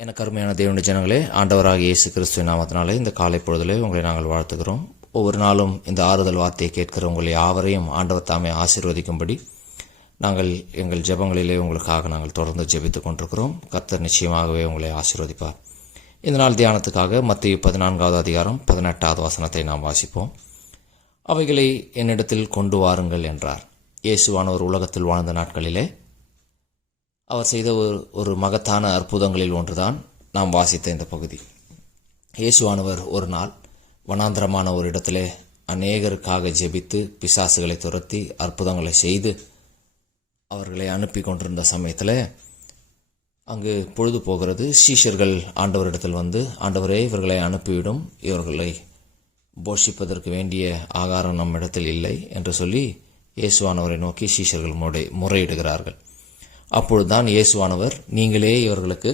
எனக்கு அருமையான தேவனுடைய ஜனங்களே, ஆண்டவராக இயேசு கிறிஸ்துவின் நாமத்தினாலே இந்த காலை பொழுதிலே உங்களை நாங்கள் வாழ்த்துகிறோம். ஒவ்வொரு நாளும் இந்த ஆறுதல் வார்த்தையை கேட்கிற உங்களை யாவரையும் ஆண்டவர் தாமே ஆசீர்வதிக்கும்படி நாங்கள் எங்கள் ஜெபங்களிலே உங்களுக்காக நாங்கள் தொடர்ந்து ஜெபித்துக் கொண்டிருக்கிறோம். கர்த்தர் நிச்சயமாகவே உங்களை ஆசீர்வதிப்பார். இந்த நாள் தியானத்துக்காக மத்தேயு 14வது அதிகாரம் 18வது வசனத்தை நாம் வாசிப்போம். அவைகளை என்னிடத்தில் கொண்டு வாருங்கள் என்றார். இயேசுவானவர் உலகத்தில் வாழ்ந்த நாட்களிலே அவர் செய்த ஒரு மகத்தான அற்புதங்களில் ஒன்றுதான் நாம் வாசித்த இந்த பகுதி. இயேசுவானவர் ஒரு நாள் வனாந்திரமான ஒரு இடத்திலே அநேகருக்காக ஜெபித்து பிசாசுகளை துரத்தி அற்புதங்களை செய்து அவர்களை அனுப்பி கொண்டிருந்த சமயத்தில் அங்கு பொழுது போகிறது. சீஷர்கள் ஆண்டவரிடத்தில் வந்து, ஆண்டவரே, இவர்களை அனுப்பிவிடும், இவர்களை போஷிப்பதற்கு வேண்டிய ஆகாரம் நம்மிடத்தில் இல்லை என்று சொல்லி இயேசுவானவரை நோக்கி சீஷர்கள் முறையிடுகிறார்கள். அப்பொழுதுதான் இயேசுவானவர், நீங்களே இவர்களுக்கு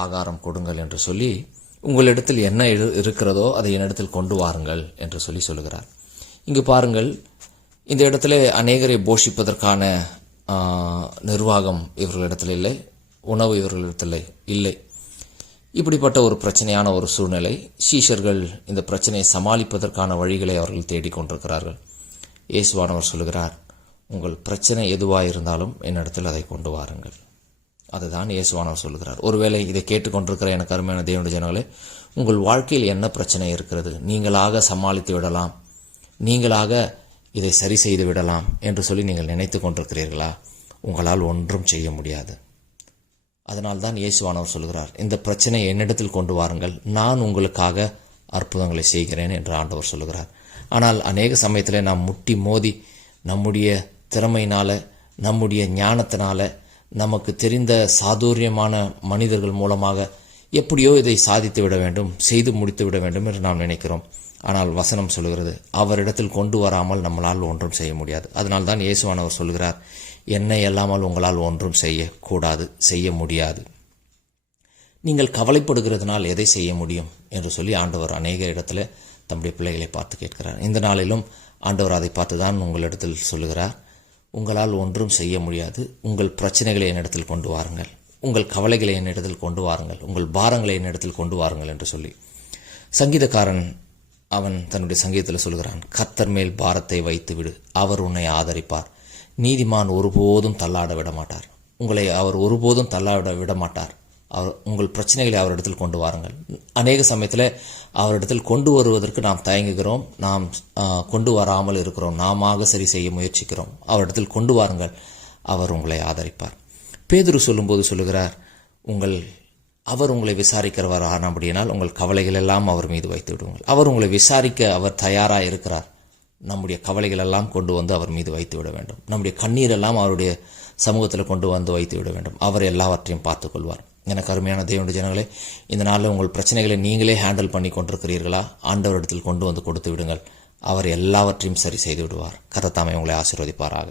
ஆகாரம் கொடுங்கள் என்று சொல்லி, உங்களிடத்தில் என்ன இருக்கிறதோ அதை என்னிடத்தில் கொண்டு வாருங்கள் என்று சொல்லி சொல்லுகிறார். இங்கு பாருங்கள், இந்த இடத்துல அநேகரை போஷிப்பதற்கான நிர்வாகம் இவர்களிடத்தில் இல்லை, உணவு இவர்களிடத்தில் இல்லை. இப்படிப்பட்ட ஒரு பிரச்சனையான ஒரு சூழ்நிலை. சீஷர்கள் இந்த பிரச்சனையை சமாளிப்பதற்கான வழிகளை அவர்கள் தேடிக்கொண்டிருக்கிறார்கள். இயேசுவானவர் சொல்லுகிறார், உங்கள் பிரச்சனை எதுவாக இருந்தாலும் என்னிடத்தில் அதை கொண்டு வாருங்கள். அதுதான் இயேசுவானவர் சொல்லுகிறார். ஒருவேளை இதை கேட்டுக்கொண்டிருக்கிற எனக்கு அருமையான தேவனுடைய ஜனங்களே, உங்கள் வாழ்க்கையில் என்ன பிரச்சனை இருக்கிறது? நீங்களாக சமாளித்து விடலாம், நீங்களாக இதை சரி செய்து விடலாம் என்று சொல்லி நீங்கள் நினைத்து கொண்டிருக்கிறீர்களா? உங்களால் ஒன்றும் செய்ய முடியாது. அதனால்தான் இயேசுவானவர் சொல்லுகிறார், இந்த பிரச்சனையை என்னிடத்தில் கொண்டு வாருங்கள், நான் உங்களுக்காக அற்புதங்களை செய்கிறேன் என்று ஆண்டவர் சொல்லுகிறார். ஆனால் அநேக சமயத்தில் நாம் முட்டி மோதி நம்முடைய திறமையினால, நம்முடைய ஞானத்தினால, நமக்கு தெரிந்த சாதுரியமான மனிதர்கள் மூலமாக எப்படியோ இதை சாதித்து விட வேண்டும், செய்து முடித்து விட வேண்டும் என்று நாம் நினைக்கிறோம். ஆனால் வசனம் சொல்லுகிறது, அவரிடத்தில் கொண்டு வராமல் நம்மளால் ஒன்றும் செய்ய முடியாது. அதனால்தான் இயேசுவானவர் சொல்கிறார், என்னை அல்லாமல் உங்களால் ஒன்றும் செய்யக்கூடாது, செய்ய முடியாது. நீங்கள் கவலைப்படுகிறதுனால் எதை செய்ய முடியும் என்று சொல்லி ஆண்டவர் அநேக இடத்துல தம்முடைய பிள்ளைகளை பார்த்து கேட்கிறார். இந்த நாளிலும் ஆண்டவர் அதை பார்த்து தான் உங்களிடத்தில் சொல்லுகிறார், உங்களால் ஒன்றும் செய்ய முடியாது, உங்கள் பிரச்சனைகளை என்னிடத்தில் கொண்டு வாருங்கள், உங்கள் கவலைகளை என்னிடத்தில் கொண்டு வாருங்கள், உங்கள் பாரங்களை என்னிடத்தில் கொண்டு வாருங்கள் என்று சொல்லி. சங்கீதக்காரன் அவன் தன்னுடைய சங்கீதத்தில் சொல்கிறான், கர்த்தர் மேல் பாரத்தை வைத்து விடு, அவர் உன்னை ஆதரிப்பார். நீதிமான் ஒருபோதும் தள்ளாட விட மாட்டார். உங்களை அவர் ஒருபோதும் தள்ளாட விட மாட்டார். உங்கள் பிரச்சனைகளை அவரிடத்தில் கொண்டு வாருங்கள். அநேக சமயத்தில் அவரிடத்தில் கொண்டு வருவதற்கு நாம் தயங்குகிறோம், நாம் கொண்டு வராமல் இருக்கிறோம், நாம சரி செய்ய முயற்சிக்கிறோம். அவரிடத்தில் கொண்டு வாருங்கள், அவர் உங்களை ஆதரிப்பார். பேதுரு சொல்லும்போது சொல்லுகிறார், அவர் உங்களை விசாரிக்கிறவர் ஆனபடியினால் உங்கள் கவலைகள் எல்லாம் அவர் மீது வைத்து விடுங்கள். அவர் உங்களை விசாரிக்க அவர் தயாராக இருக்கிறார். நம்முடைய கவலைகள் எல்லாம் கொண்டு வந்து அவர் மீது வைத்து விட வேண்டும். நம்முடைய கண்ணீரெல்லாம் அவருடைய சமூகத்தில் கொண்டு வந்து வைத்து விட வேண்டும். அவர் எல்லாவற்றையும் பார்த்துக் கொள்வார். எனக்கு அருமையான தேவனுடைய ஜனங்களே, இந்த நாளில் உங்கள் பிரச்சனைகளை நீங்களே ஹேண்டில் பண்ணி கொண்டிருக்கிறீர்களா? ஆண்டவரிடத்தில் கொண்டு வந்து கொடுத்து விடுங்கள். அவர் எல்லாவற்றையும் சரி செய்து விடுவார். கர்த்தர் தாமே உங்களை ஆசீர்வதிப்பாராக.